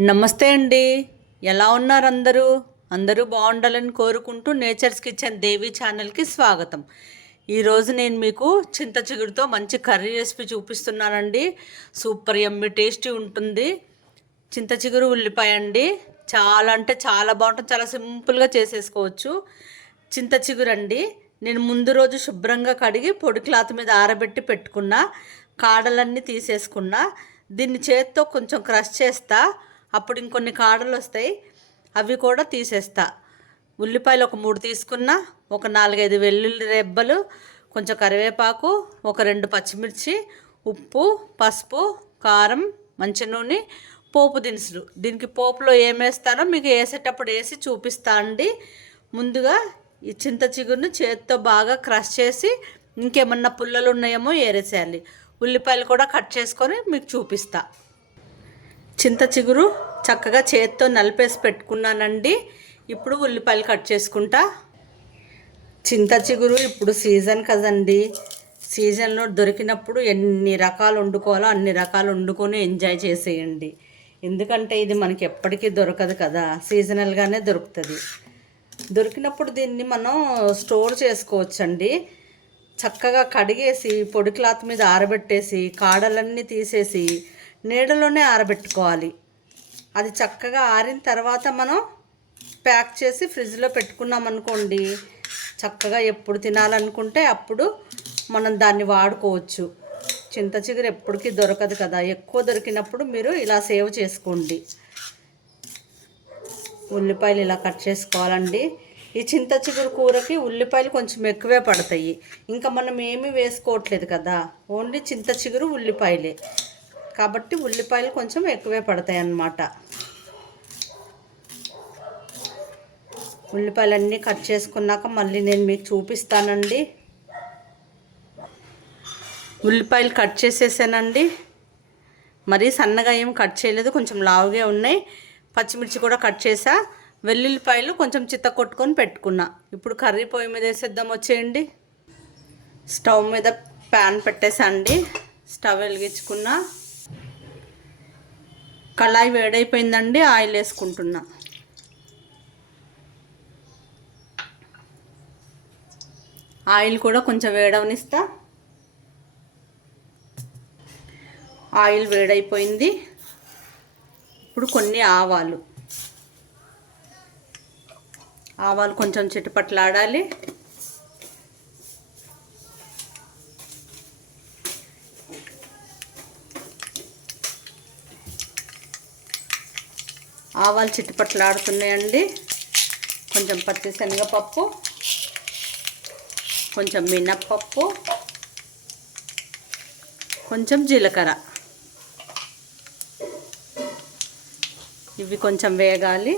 నమస్తే అండి. ఎలా ఉన్నారు అందరూ? అందరూ బాగుండాలని కోరుకుంటూ నేచర్స్ కిచెన్ దేవి ఛానల్కి స్వాగతం. ఈరోజు నేను మీకు చింత చిగురుతో మంచి కర్రీ రెసిపీ చూపిస్తున్నానండి. సూపర్ ఎమ్మి టేస్టీ ఉంటుంది. చింత చిగురు ఉల్లిపాయ అండి. చాలా అంటే చాలా బాగుంటుంది. చాలా సింపుల్గా చేసేసుకోవచ్చు. చింత చిగురు అండి. నేను ముందు రోజు శుభ్రంగా కడిగి పొడి క్లాత్ మీద ఆరబెట్టి పెట్టుకున్న. కాడలన్నీ తీసేసుకున్నా. దీన్ని చేత్తో కొంచెం క్రష్ చేస్తా. అప్పుడు ఇంకొన్ని కాడలు వస్తాయి. అవి కూడా తీసేస్తా. ఉల్లిపాయలు ఒక మూడు తీసుకున్నా ఒక నాలుగైదు వెల్లుల్లి రెబ్బలు కొంచెం కరివేపాకు ఒక రెండు పచ్చిమిర్చి ఉప్పు పసుపు కారం మంచి నూనె పోపు దినుసులు. దీనికి పోపులో ఏమేస్తానో వేస్తానో మీకు వేసేటప్పుడు వేసి చూపిస్తా అండి. ముందుగా ఈ చింత చిగురుని చేతితో బాగా క్రష్ చేసి ఇంకేమన్నా పుల్లలు ఉన్నాయేమో ఏరేసేయాలి. ఉల్లిపాయలు కూడా కట్ చేసుకొని మీకు చూపిస్తా. చింత చిగురు చక్కగా చేతితో నలిపేసి పెట్టుకున్నానండి. ఇప్పుడు ఉల్లిపాయలు కట్ చేసుకుంటా. చింత చిగురు ఇప్పుడు సీజన్ కదండి. సీజన్లో దొరికినప్పుడు ఎన్ని రకాలు వండుకోవాలో అన్ని రకాలు వండుకొని ఎంజాయ్ చేసేయండి. ఎందుకంటే ఇది మనకి ఎప్పటికీ దొరకదు కదా. సీజనల్గానే దొరుకుతుంది. దొరికినప్పుడు దీన్ని మనం స్టోర్ చేసుకోవచ్చండి. చక్కగా కడిగేసి పొడి క్లాత్ మీద ఆరబెట్టేసి కాడలన్నీ తీసేసి నీడలోనే ఆరబెట్టుకోవాలి. అది చక్కగా ఆరిన తర్వాత మనం ప్యాక్ చేసి ఫ్రిడ్జ్లో పెట్టుకున్నాం అనుకోండి చక్కగా ఎప్పుడు తినాలనుకుంటే అప్పుడు మనం దాన్ని వాడుకోవచ్చు. చింత చిగురు ఎప్పటికీ దొరకదు కదా. ఎక్కువ దొరికినప్పుడు మీరు ఇలా సేవ్ చేసుకోండి. ఉల్లిపాయలు ఇలా కట్ చేసుకోవాలండి. ఈ చింత చిగురు కూరకి ఉల్లిపాయలు కొంచెం ఎక్కువే పడతాయి. ఇంకా మనం ఏమీ వేసుకోవట్లేదు కదా. ఓన్లీ చింత చిగురు ఉల్లిపాయలే. కాబట్టి ఉల్లిపాయలు కొంచెం ఎక్కువే పడతాయి అన్నమాట ఉల్లిపాయలన్నీ కట్ చేసుకున్నాక మళ్ళీ నేను మీకు చూపిస్తానండి. ఉల్లిపాయలు కట్ చేసేసానండి. మరీ సన్నగా ఏం కట్ చేయలేదు కొంచెం లావుగా ఉన్నాయి. పచ్చిమిర్చి కూడా కట్ చేసా. వెల్లుల్లిపాయలు కొంచెం చిత్త కొట్టుకొని పెట్టుకున్నా. ఇప్పుడు కర్రీ పొయ్యి మీద వేసేద్దాం వచ్చేయండి. స్టవ్ మీద ప్యాన్ పెట్టేసండి స్టవ్ వెలిగించుకున్నా. కళాయి వేడైపోయిందండి ఆయిల్ వేసుకుంటున్నా ఆయిల్ కూడా కొంచెం వేడవనిస్తా. ఆయిల్ వేడైపోయింది. ఇప్పుడు కొన్ని ఆవాలు. ఆవాలు కొంచెం చిటపట్లాడాలి. ఆవాలు చిట్టుపట్లాడుతున్నాయండి కొంచెం పచ్చి శనగపప్పు కొంచెం మినప్పప్పు కొంచెం జీలకర్ర. ఇవి కొంచెం వేగాలి.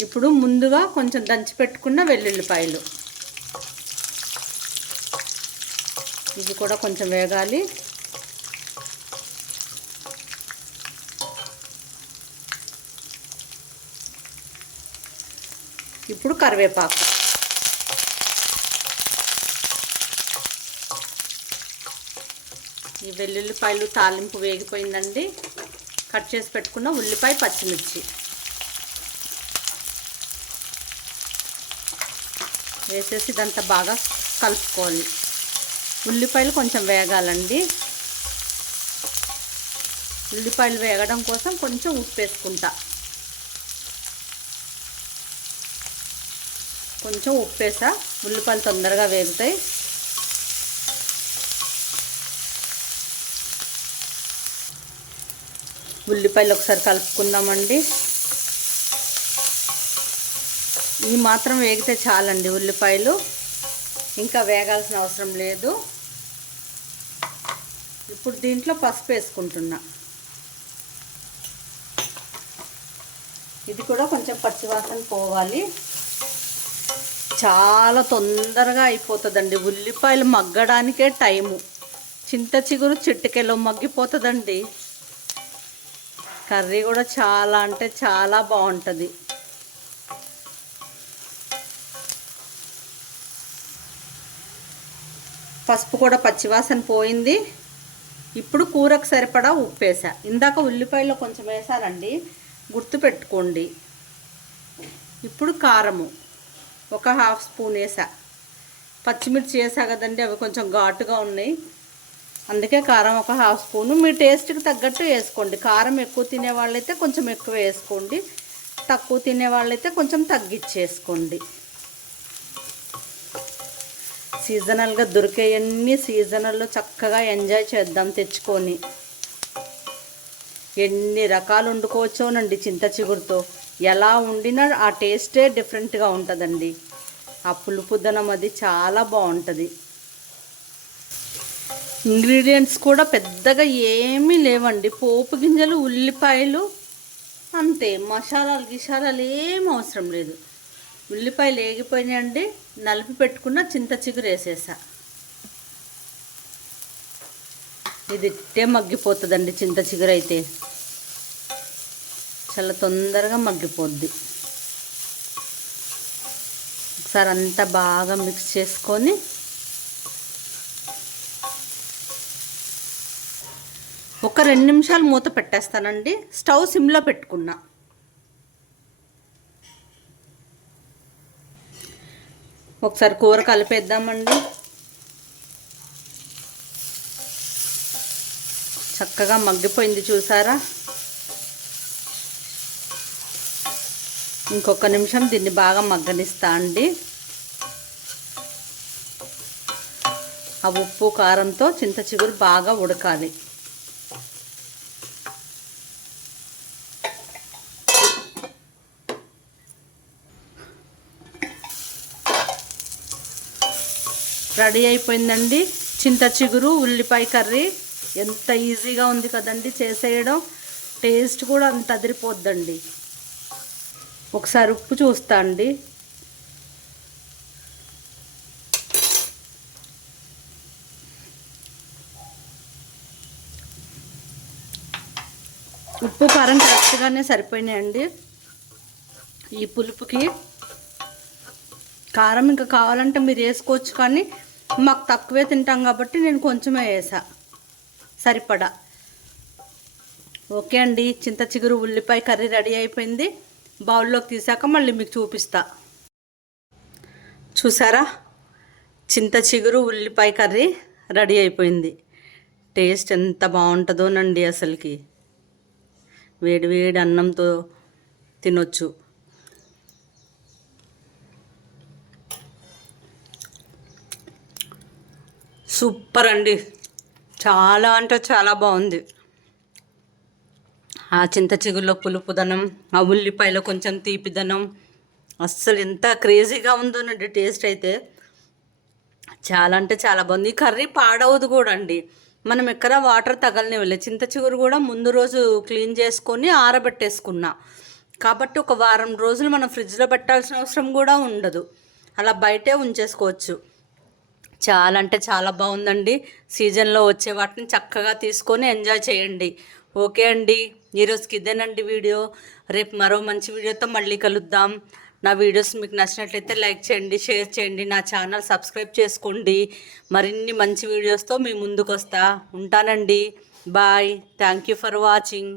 ఇప్పుడు ముందుగా కొంచెం దంచి పెట్టుకున్న వెల్లుల్లిపాయలు. ఇవి కూడా కొంచెం వేగాలి. ఇప్పుడు కరివేపాకు. ఈ వెల్లుల్లిపాయలు తాలింపు వేగిపోయిందండి. కట్ చేసి పెట్టుకున్న ఉల్లిపాయ పచ్చిమిర్చి. వేసేసి ఇదంతా బాగా కలుపుకోవాలి. ఉల్లిపాయలు కొంచెం వేగాలండి. ఉల్లిపాయలు వేగడం కోసం కొంచెం ఉప్పు వేసుకుంటా. కొంచెం ఉప్పు వేసా ఉల్లిపాయలు తొందరగా వేగుతాయి. ఉల్లిపాయలు ఒకసారి కలుపుకుందామండి. ఈ మాత్రం వేగితే చాలండి ఉల్లిపాయలు. ఇంకా వేగాల్సిన అవసరం లేదు. ఇప్పుడు దీంట్లో పసుపు వేసుకుంటున్నా. ఇది కూడా కొంచెం పచ్చివాసన పోవాలి. చాలా తొందరగా అయిపోతుందండి. ఉల్లిపాయలు మగ్గడానికే టైము. చింత చిగురు చిట్టుకెలో మగ్గిపోతుందండి. కర్రీ కూడా చాలా అంటే చాలా బాగుంటుంది. పసుపు కూడా పచ్చివాసన పోయింది. ఇప్పుడు కూరకు సరిపడా ఉప్పు వేసా ఇందాక ఉల్లిపాయలో కొంచెం వేసానండి గుర్తు పెట్టుకోండి ఇప్పుడు కారము. ఒక హాఫ్ స్పూన్ వేసా. పచ్చిమిర్చి వేసా కదండి అవి కొంచెం ఘాటుగా ఉన్నాయి. అందుకే కారం ఒక హాఫ్ స్పూను. మీ టేస్ట్కి తగ్గట్టు వేసుకోండి. కారం ఎక్కువ తినే వాళ్ళైతే కొంచెం ఎక్కువ వేసుకోండి. తక్కువ తినే వాళ్ళైతే కొంచెం తగ్గించేసుకోండి సీజనల్గా దొరికేవన్నీ సీజనల్లో చక్కగా ఎంజాయ్ చేద్దాం తెచ్చుకొని. ఎన్ని రకాలు వండుకోవచ్చోనండి చింత చిగురుతో. ఎలా వండినా ఆ టేస్టే డిఫరెంట్గా ఉంటుందండి. ఆ పులుపుదనం అది చాలా బాగుంటుంది ఇంగ్రీడియంట్స్ కూడా పెద్దగా ఏమీ లేవండి. పోపు గింజలు ఉల్లిపాయలు అంతే. మసాలాలు గిసాలాలు ఏం అవసరం లేదు. ఉల్లిపాయలు వేగిపోయినాయండి నలిపి పెట్టుకున్న చింత చిగురు వేసేసా. ఇది ఇట్టే మగ్గిపోతుందండి చింత చిగురు అయితే చాలా తొందరగా మగ్గిపోద్ది. ఒకసారి అంతా బాగా మిక్స్ చేసుకొని ఒక రెండు నిమిషాలు మూత పెట్టేస్తానండి. స్టవ్ సిమ్లో పెట్టుకున్నా. ఒకసారి కూర కలిపేద్దామండి. చక్కగా మగ్గిపోయింది చూసారా? ఇంకొక నిమిషం దీన్ని బాగా మగ్గనిస్తా అండి. ఆ ఉప్పు కారంతో చింత చిగురు బాగా ఉడకాలి. రెడీ అయిపోయిందండి. చింత చిగురు ఉల్లిపాయ కర్రీ ఎంత ఈజీగా ఉంది కదండి చేసేయడం. టేస్ట్ కూడా అంత అదిరిపోద్దండి. ఒకసారి ఉప్పు చూస్తా అండి. ఉప్పు కారం కరెక్ట్గానే సరిపోయినాయండి. ఈ పులుపుకి కారం ఇంకా కావాలంటే మీరు వేసుకోవచ్చు కానీ మాకు తక్కువే తింటాం కాబట్టి నేను కొంచెమే వేసా. సరిపడా. ఓకే అండి చింత చిగురు ఉల్లిపాయ కర్రీ రెడీ అయిపోయింది. బౌల్లోకి తీసాక మళ్ళీ మీకు చూపిస్తా. చూసారా? చింత చిగురు ఉల్లిపాయ కర్రీ రెడీ అయిపోయింది. టేస్ట్ ఎంత బాగుంటుందోనండి అసలుకి. వేడి వేడి అన్నంతో తినొచ్చు. సూపర్ అండి. చాలా అంటే చాలా బాగుంది. ఆ చింత చిగుల్లో పులుపుదనం ఆ ఉల్లిపాయలో కొంచెం తీపిదనం అస్సలు ఎంత క్రేజీగా ఉందోనండి టేస్ట్ అయితే. చాలా అంటే చాలా బాగుంది. ఈ కర్రీ పాడవదు కూడా అండి. మనం ఎక్కడ వాటర్ తగలనివ్వలే చింత చిగురు కూడా ముందు రోజు క్లీన్ చేసుకొని ఆరబెట్టేసుకున్నా. కాబట్టి ఒక వారం రోజులు మనం ఫ్రిడ్జ్లో పెట్టాల్సిన అవసరం కూడా ఉండదు. అలా బయటే ఉంచేసుకోవచ్చు. చాలా అంటే చాలా బాగుందండి. సీజన్లో వచ్చే వాటిని చక్కగా తీసుకొని ఎంజాయ్ చేయండి. ఓకే అండి. ఈరోజుకి ఇదేనండి వీడియో. రేపు మరో మంచి వీడియోతో మళ్ళీ కలుద్దాం. నా వీడియోస్ మీకు నచ్చినట్లయితే లైక్ చేయండి షేర్ చేయండి నా ఛానల్ సబ్స్క్రైబ్ చేసుకోండి. మరిన్ని మంచి వీడియోస్తో మీ ముందుకు వస్తా ఉంటానండి. Bye. Thank you for watching.